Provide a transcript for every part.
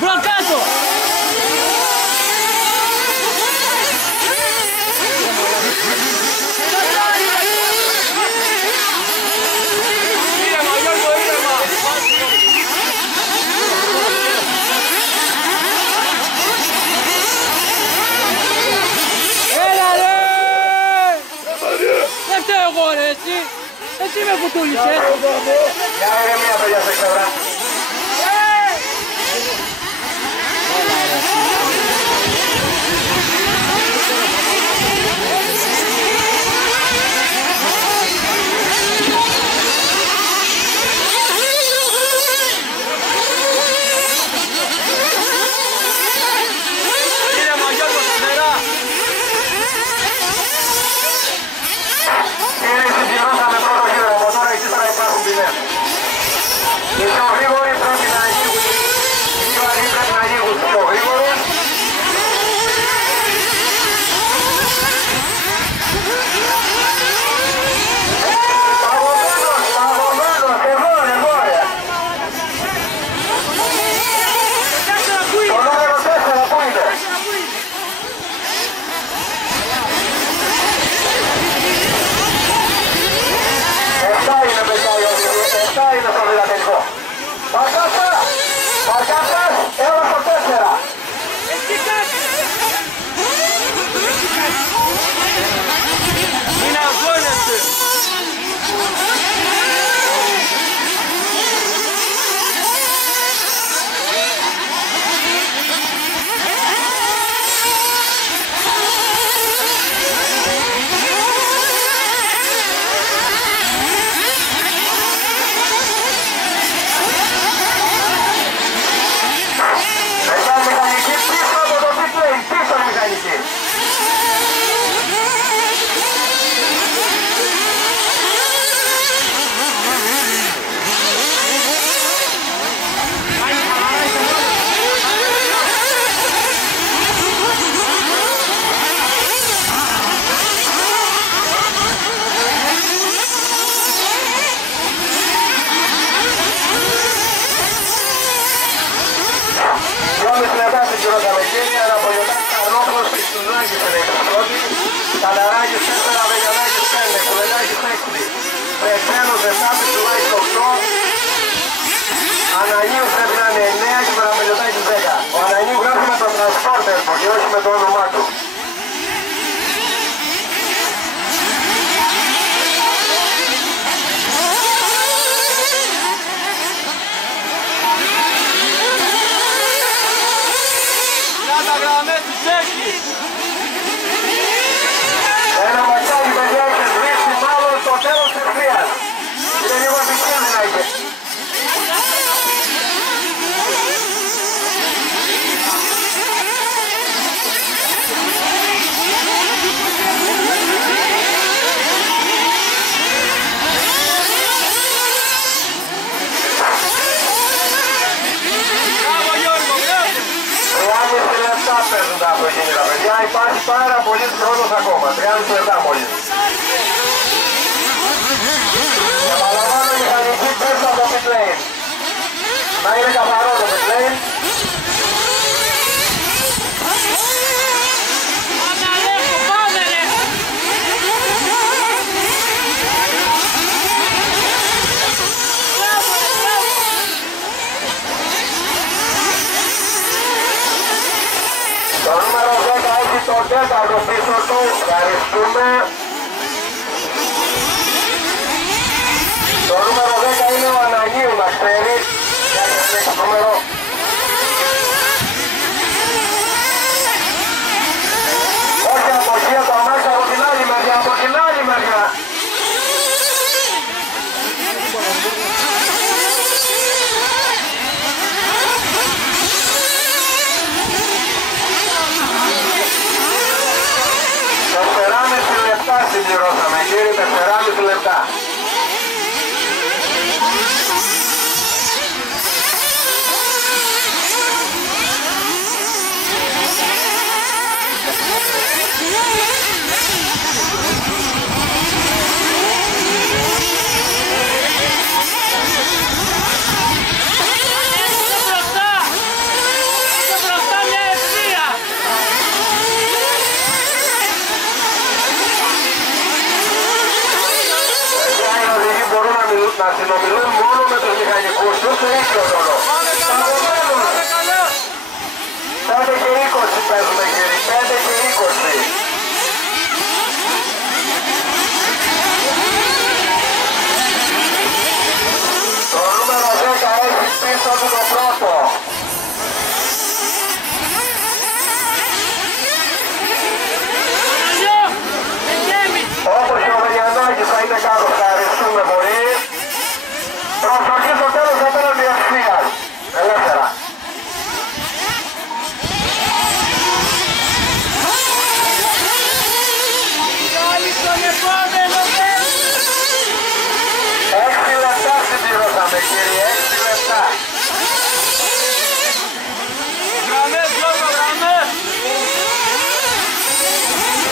Μπροκάτω! Έλα ρε! Δεν φταίω εγώ ρε εσύ! Εσύ με κουτούλησες! Για ηρεμία παιδιά σε ξεβρά. Οι πιο γρήγοροι πρέπει να ανοίγουν, οι πιο αργοί πρέπει να ανοίγουν πιο γρήγοροι. Παγωμένος, εδώ ρε. Το νούμερο 4 πού είναι? Εφτά είναι παιδιά οι οδηγοί, 7 είναι στο φιλατελικό. Μαρκάσας, έλα στο 4. Μην αγώνεσαι! Καλαράκης 4, Βεγιανάκης 5, Κουλενάκης 6, Πρεσμένος 7, Τσουλάκης 8, Ανανίου πρέπει να είναι 9 και Παραμελιωτάκης 10. Ο Ανανίου γράφει με το Transporter και όχι με το όνομά του. Κάτα γραμμές τους έχεις! Ένα ματσάκι παιδιά έχει σβήσει μάλλον στο τέλος της ευθείας. Είναι λίγο επικίνδυνα εκεί. Παίζουν τα αυτοκίνητα παιδιά, υπάρχει πάρα πολύ χρόνος ακόμα, 30 λεπτά μόλις. Επαναλαμβάνω η μηχανική πέφτει από το pit lane. Να είναι καθαρό το pit lane. Το νούμερο 10 έχει το 4ο πίσω του, ευχαριστούμε. Το νούμερο 10 είναι ο Αναγίου, να ξέρει, για το νούμερο. Όχι αποχεία το αμάξι από την άλλη μεριά, από την άλλη μεριά. Συμπληρώσαμε κύριε, 4,5 λεπτά. να συνομιλούν μόνο με τους μηχανικούς τους σε ίδιο ρόλο. Πάμε καλά, πάμε καλά. 5 και 20 παίζουμε κύριοι, 5 και 20. Το νούμερο 10 έχει πίσω του το πρώτο. Όπως και ο Βελιανάκης θα είναι κάτω, ευχαριστούμε πολύ. Προσοχή στο τέλος απέναντι ευθείας. Ελεύθερα. Πάλι στον επόμενο πες. 6 λεπτά συμπληρώσαμε κύριε, 6 λεπτά. Γραμμές, Γιώργο, γραμμές.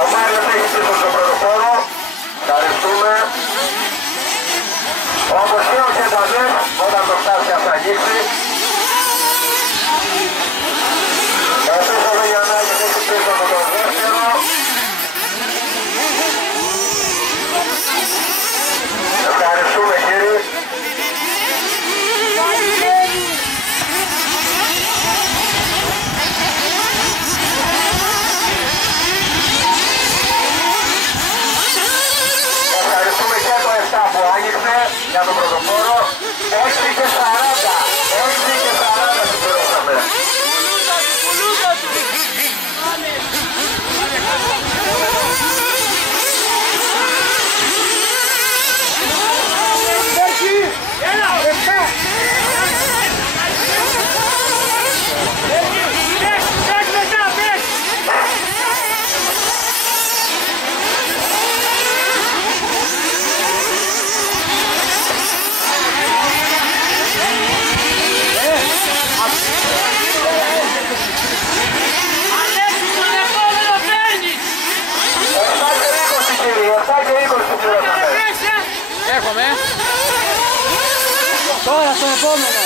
Ο Μάριος έχει πίσω στον πρωτοφόρο. Ευχαριστούμε. Όπως και ο Κεντανές, όταν το φτάσει θα αγγίξει. Επίσης ο Βελιανάκης έχει πίσω από το δεύτερο. Ευχαριστούμε κύριοι. Ευχαριστούμε και το 7 που άνοιξε για τον πρωτοφόρο. 6 και 40. 6 και 40 συμπληρώσαμε. Πουλούτα του, πουλούτα του. Πάμε. Έλα, πες, μετά, πες. Αλέξη, τον επόμενο παίρνεις. 7 και 20 κύριοι, 7 και 20 συμπληρώσαμε. Έρχομαι. Τώρα στον επόμενο.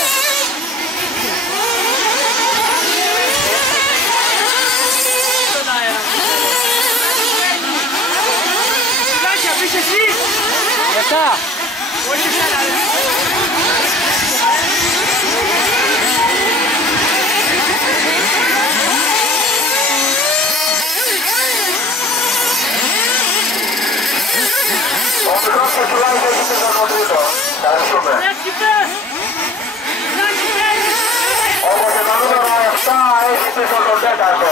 Στον αέρα. Κάτια, πεις εσύ. Μετά. Όχι εσένα, ρε. Ο μικρός και τουλάχιστον έχει πίσω τον τρίτο. Ευχαριστούμε. Λέξη πες. Λέξη πες. Όπως και το νούμερο 7 έχει πίσω τον τέταρτο.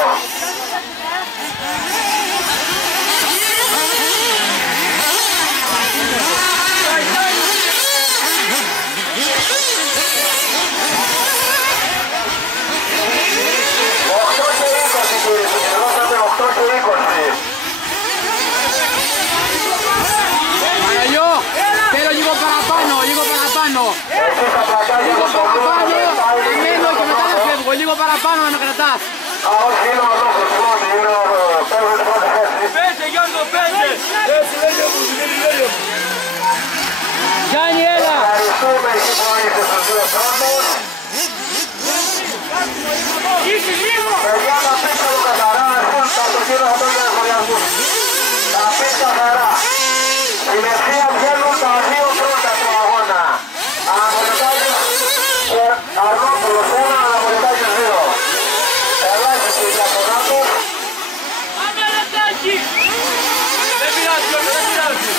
Παναγιώ, θέλω λίγο παραπάνω, λίγο παραπάνω. Λίγο παραπάνω, μένω και μετά να φεύγω, λίγο παραπάνω να με κρατάς. Όχι, είναι ο λόγος, συγγνώμη, είναι ο πέμπτος πρώτη θέση. Πέσε Γιώργο, πέσε. Γιάννη, έλα. Ευχαριστούμε εκεί που άνοιξε στους δύο πρώτους. Είσαι λίγο. Παιδιά, να πείτε το καθαρά, αρχούν τα το κύριο θα τον εμβολιασμούς. Να πείτε καθαρά. Στην ευθεία βγαίνουν τα δύο πρώτα του αγώνα. Αναπολιτάκης και Αρνόπουλος 1, Αναπολιτάκης 2. Ελάχιστη η διαφορά τους. Πάμε λεπτάκι. Δεν πειράζει, Γιώργο, δεν πειράζει.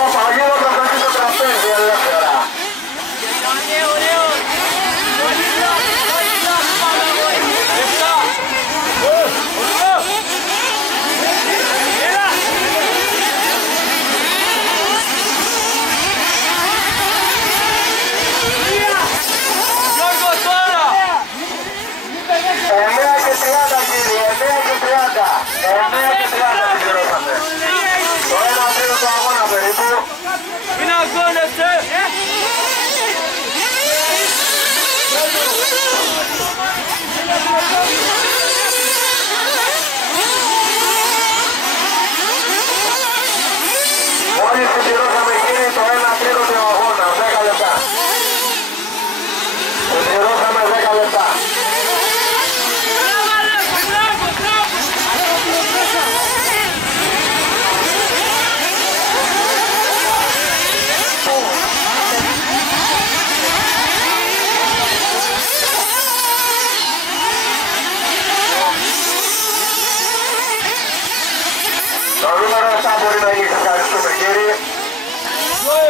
Όπα, γύρω προσοχή στο τραπέζι ελεύθερα. Γιάννη, ωραίο. Όχι πλάι, όχι πλάι, πάμε αγόρι. Εφτά. Οκτώ. Έλα. Γιώργο, τώρα. 9 και 30 κύριε, 9 και 30. 9 και 30 συμπληρώσαμε. Το ένα τρίτο του αγώνα περίπου. Μην αγώνεσαι. Μόλις συμπληρώσαμε κύριε το ένα τρίτο του αγώνα, 10 λεπτά. Συμπληρώσαμε 10 λεπτά. Μπράβο, Αλέξη, μπράβο, μπράβο.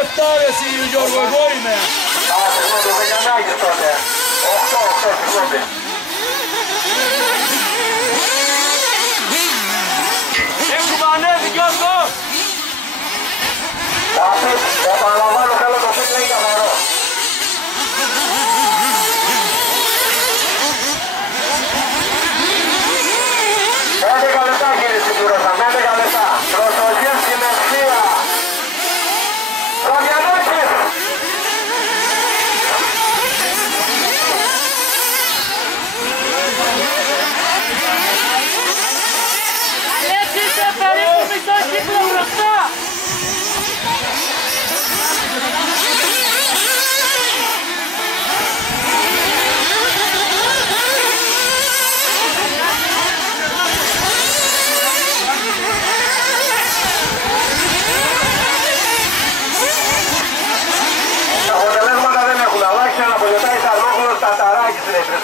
λεπτά ρε εσύ Γιώργο, εγώ είμαι. Α, συγγνώμη, ο Βεγιανάκης τότε. 8, συγγνώμη. Έχουμε ανέβει Γιώργο. Επαναλαμβάνω, θέλω το πίτ λέει καθαρό. 11 λεπτά κύριε συμπληρώσαμε, 11 λεπτά. Προσοχή στην ευθεία. Βαγιανάκης. Αλέξη, είσαι περίπου μισό κύκλο μπροστά.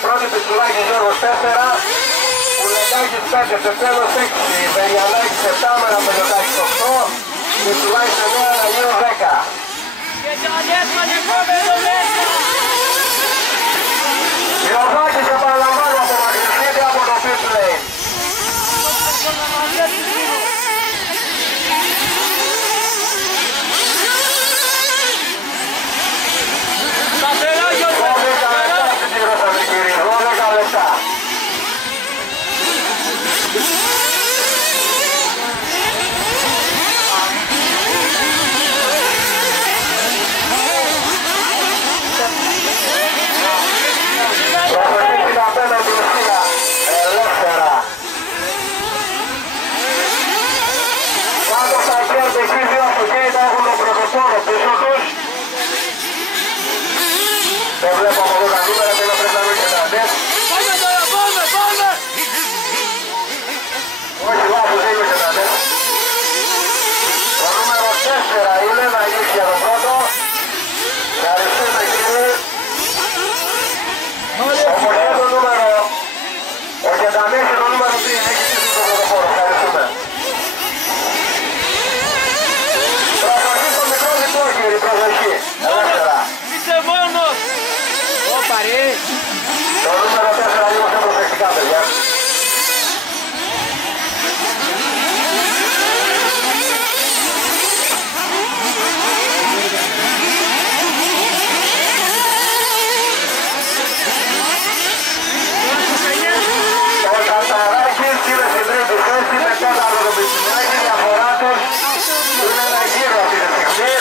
Πρώτη Πιτσουλάκης Γιώργος 4, Πουλετάκης 5, Πεπέλος 6, Βεριανάκης 7, Μεραπελωτάκης 8, Πιτσουλάκης 9, Αναγίος 10. Και το ανέφανε επόμενο μέσα. Γιωργάκης επαναλαμβάνω απομακρυνθείτε από το pit lane. Σταθερά Γιώργο. 12 λεπτά συμπληρώσαμε κύριοι, 12 λεπτά. Προσοχή στην απέναντι ευθεία, ελεύθερα. Κάτω στα κέρδη, εκεί δύο αυτοκίνητα έχουν τον πρωτοπόρο πίσω τους. Δεν βλέπω από εδώ τα νούμερα, θέλω πρέπει να μην ξεταντές. Πάμε τώρα, πάμε. Όχι λάθος, δεν είναι ξεταντές. Το νούμερο 4 είναι να ανοίξει για τον πρώτο. Ευχαριστούμε κύριε. Όπως και το νούμερο, ο Κεντανής και το νούμερο 3 έχει στήσει τον πρωτοπόρο. Ευχαριστούμε. Προσοχή στο μικρό διπλό κύριε, προσοχή. Ελεύθερα. Είσαι μόνος. Όπα ρε. Το νούμερο 4 λίγο πιο προσεκτικά παιδιά. Ο Καταράκης είναι στην τρίτη θέση με τέταρτο το Πιτσινάκι, η διαφορά τους είναι ένα γύρο αυτή τη στιγμή.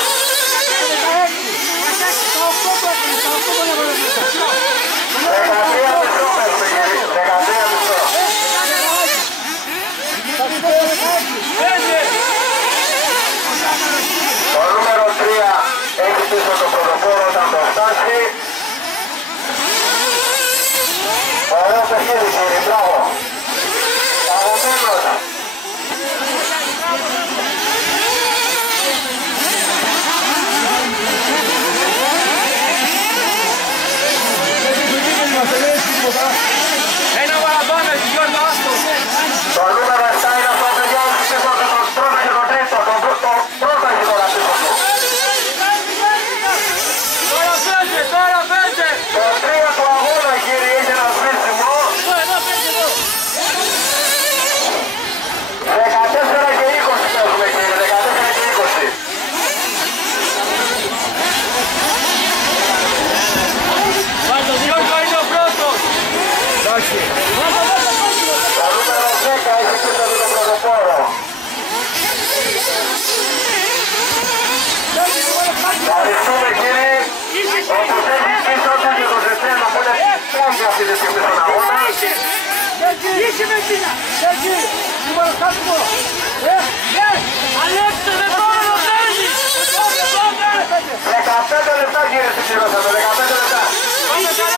13 μισό παίζουμε κύριε, 13 μισό. Το νούμερο 3 έχει πίσω το πρωτοπόρο όταν το φτάσει. Ωραίο παιχνίδι κύριε, μπράβο. Παγωμένος. Ένα παραπάνω, Γιώργο, άστο. Το νούμερο 7 είναι αυτό το γιο πίσω το πρώτο και το τρίτο. Το πρώτο έχει τώρα πίσω του. Τώρα πέσε. Το 3 του αγώνα κύριε έχει ένα σβήσιμο. 14 και 20 παίζουμε κύριε, 14 και 20. Γιώργο είναι ο πρώτος. Εντάξει. Το νούμερο 10 έχει πίσω του τον πρωτοπόρο. Ευχαριστούμε κύριε. Όπως έχει πίσω του και το ζεσθένο που είναι πόντια αυτή τη στιγμή στον αγώνα. Είσαι με εκείνα. Εκεί. Σήμερα κάτω. Αλέξη, δεν μπορώ να θέλεις. 15 λεπτά κύριε συμπληρώσαμε, 15